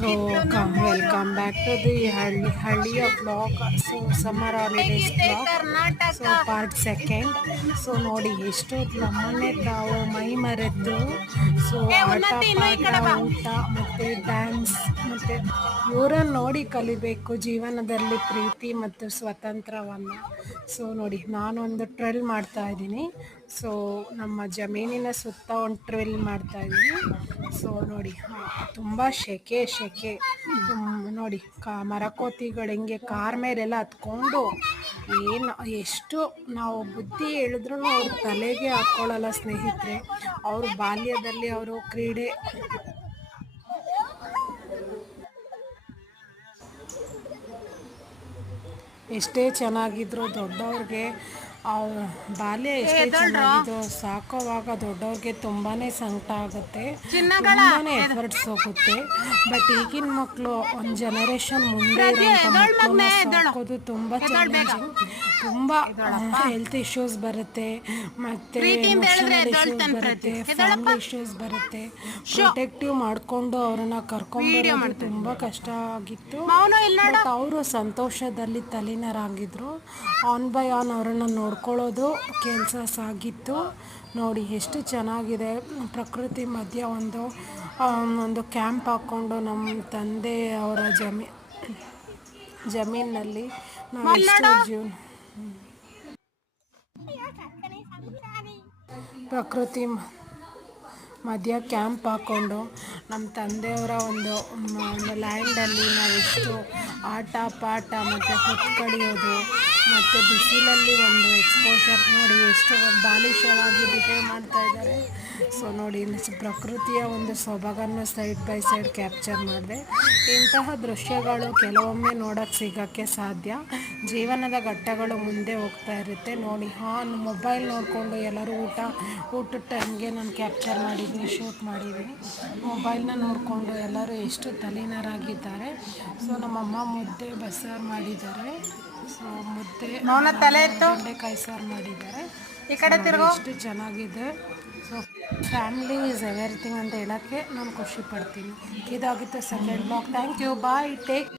So, welcome back to the Halliya vlog. So, summer holidays vlog. So, part second. So, ನೋಡಿ ಎಷ್ಟು ನಮ್ಮನೆ ತಾವು ಮೈ ಮರೆತು ಸೊ ಆಟ ಪಾಠ ಊಟ ಮತ್ತು ಡ್ಯಾನ್ಸ್ ಮತ್ತು ಇವರನ್ನು ನೋಡಿ ಕಲಿಬೇಕು ಜೀವನದಲ್ಲಿ ಪ್ರೀತಿ ಮತ್ತು ಸ್ವಾತಂತ್ರ್ಯವನ್ನು. ಸೊ ನೋಡಿ ನಾನೊಂದು ಟ್ರೆಲ್ ಮಾಡ್ತಾ ಇದ್ದೀನಿ. ಸೊ ನಮ್ಮ ಜಮೀನಿನ ಸುತ್ತ ಒಂದು ಟ್ರೆಲ್ ಮಾಡ್ತಾ ಇದ್ದೀನಿ. ಸೊ ನೋಡಿ ತುಂಬ ಶೆಕೆ ನೋಡಿ ಮರಕೋತಿಗಳು ಹಿಂಗೆ ಕಾರ್ ಮೇಲೆಲ್ಲ ಹತ್ಕೊಂಡು ಏನು ಎಷ್ಟು ನಾವು ಬುದ್ಧಿ ಹೇಳಿದ್ರು ಅವ್ರ ತಲೆಗೆ ಹಾಕ್ಕೊಳ್ಳಲ್ಲ ಸ್ನೇಹಿತರೆ. ಅವರು ಬಾಲ್ಯದಲ್ಲಿ ಅವರು ಕ್ರೀಡೆ ಎಷ್ಟೇ ಚೆನ್ನಾಗಿದ್ರು ದೊಡ್ಡವ್ರಿಗೆ ಬಾಲ್ಯ ಎಷ್ಟೇ ಚೆನ್ನಾಗಿದ್ದು ಸಾಕೋವಾಗ ದೊಡ್ಡವ್ರಿಗೆ ತುಂಬಾ ಸಂಕಟ ಆಗುತ್ತೆ, ತುಂಬಾ ಎಫರ್ಟ್ಸ್ ಹೋಗುತ್ತೆ. ಬಟ್ ಈಗಿನ ಮಕ್ಕಳು ಒಂದು ಜನರೇಷನ್ ಮುಂದೆ ಇರೋಂಥ ಮಕ್ಕಳನ್ನ ಸಾಕೋದು ತುಂಬ ಚಾಲೆಂಜಿಂಗ್. ತುಂಬ ಹೆಲ್ತ್ ಇಶ್ಯೂಸ್ ಬರುತ್ತೆ, ಮತ್ತು ಎಮೋಷನಲ್ ಇಶ್ಯೂಸ್ ಬರುತ್ತೆ, ಫ್ಯಾಮಿಲಿ ಇಶ್ಯೂಸ್ ಬರುತ್ತೆ. ಪ್ರೊಟೆಕ್ಟಿವ್ ಮಾಡಿಕೊಂಡು ಅವ್ರನ್ನ ಕರ್ಕೊಂಡ್ಬರೋದು ತುಂಬ ಕಷ್ಟ ಆಗಿತ್ತು. ಬಟ್ ಅವರು ಸಂತೋಷದಲ್ಲಿ ತಲೀನರಾಗಿದ್ದರು. ಆನ್ ಬೈ ಆನ್ ಅವರನ್ನು ನೋಡ್ಕೊಳ್ಳೋದು ಕೆಲಸ ಸಾಗಿತ್ತು. ನೋಡಿ ಎಷ್ಟು ಚೆನ್ನಾಗಿದೆ. ಪ್ರಕೃತಿ ಮಧ್ಯ ಒಂದು ಕ್ಯಾಂಪ್ ಹಾಕ್ಕೊಂಡು ನಮ್ಮ ತಂದೆ ಅವರ ಜಮೀನಲ್ಲಿ ನಾವು ಎಷ್ಟು ಪ್ರಕೃತಿ ಮಧ್ಯ ಕ್ಯಾಂಪ್ ಹಾಕ್ಕೊಂಡು ನಮ್ಮ ತಂದೆಯವರ ಒಂದು ಲ್ಯಾಂಡಲ್ಲಿ ನಾವೆಷ್ಟು ಆಟ ಪಾಠ ಮತ್ತು ಹುತ್ತು ಕಡಿಯೋದು ಮತ್ತು ಬಿಸಿಲಲ್ಲಿ ಒಂದು ಎಕ್ಸ್ಪೋಷರ್ ನೋಡಿ ಎಷ್ಟು ಬಾಲಿಶವಾಗಿ ಬಿಹೇವ್ ಮಾಡ್ತಾ ಇದ್ದಾರೆ. ಸೊ ನೋಡಿ ಪ್ರಕೃತಿಯ ಒಂದು ಸೊಬಗನ್ನು ಸೈಡ್ ಬೈ ಸೈಡ್ ಕ್ಯಾಪ್ಚರ್ ಮಾಡಿದೆ. ಇಂತಹ ದೃಶ್ಯಗಳು ಕೆಲವೊಮ್ಮೆ ನೋಡೋಕ್ಕೆ ಸಿಗೋಕ್ಕೆ ಸಾಧ್ಯ. ಜೀವನದ ಘಟ್ಟಗಳು ಮುಂದೆ ಹೋಗ್ತಾ ಇರುತ್ತೆ. ನೋಡಿ ಮೊಬೈಲ್ ನೋಡಿಕೊಂಡು ಎಲ್ಲರೂ ಊಟದ ಟೈಮ್ಗೆ ನಾನು ಕ್ಯಾಪ್ಚರ್ ಮಾಡಿದ್ದೀನಿ, ಶೂಟ್ ಮಾಡಿದ್ದೀನಿ. ಮೊಬೈಲ್ನ ನೋಡಿಕೊಂಡು ಎಲ್ಲರೂ ಎಷ್ಟು ತಲೀನರಾಗಿದ್ದಾರೆ. ಸೊ ನಮ್ಮಮ್ಮ ಮುದ್ದೆ ಬಸ್ಸಾರು ಮಾಡಿದ್ದಾರೆ. ಸೊ ಮುದ್ದೆ ಬೆಂಡೆಕಾಯಿ ಸಾರು ಮಾಡಿದ್ದಾರೆ. ಎಷ್ಟು ಚೆನ್ನಾಗಿದೆ. ಸೊ ಫ್ಯಾಮಿಲಿ ಈಸ್ ಎವ್ರಿಥಿಂಗ್ ಅಂತ ಹೇಳೋಕ್ಕೆ ನಾನು ಖುಷಿ ಪಡ್ತೀನಿ. ಇದಾಗಿತ್ತು second blog. Thank you, bye, take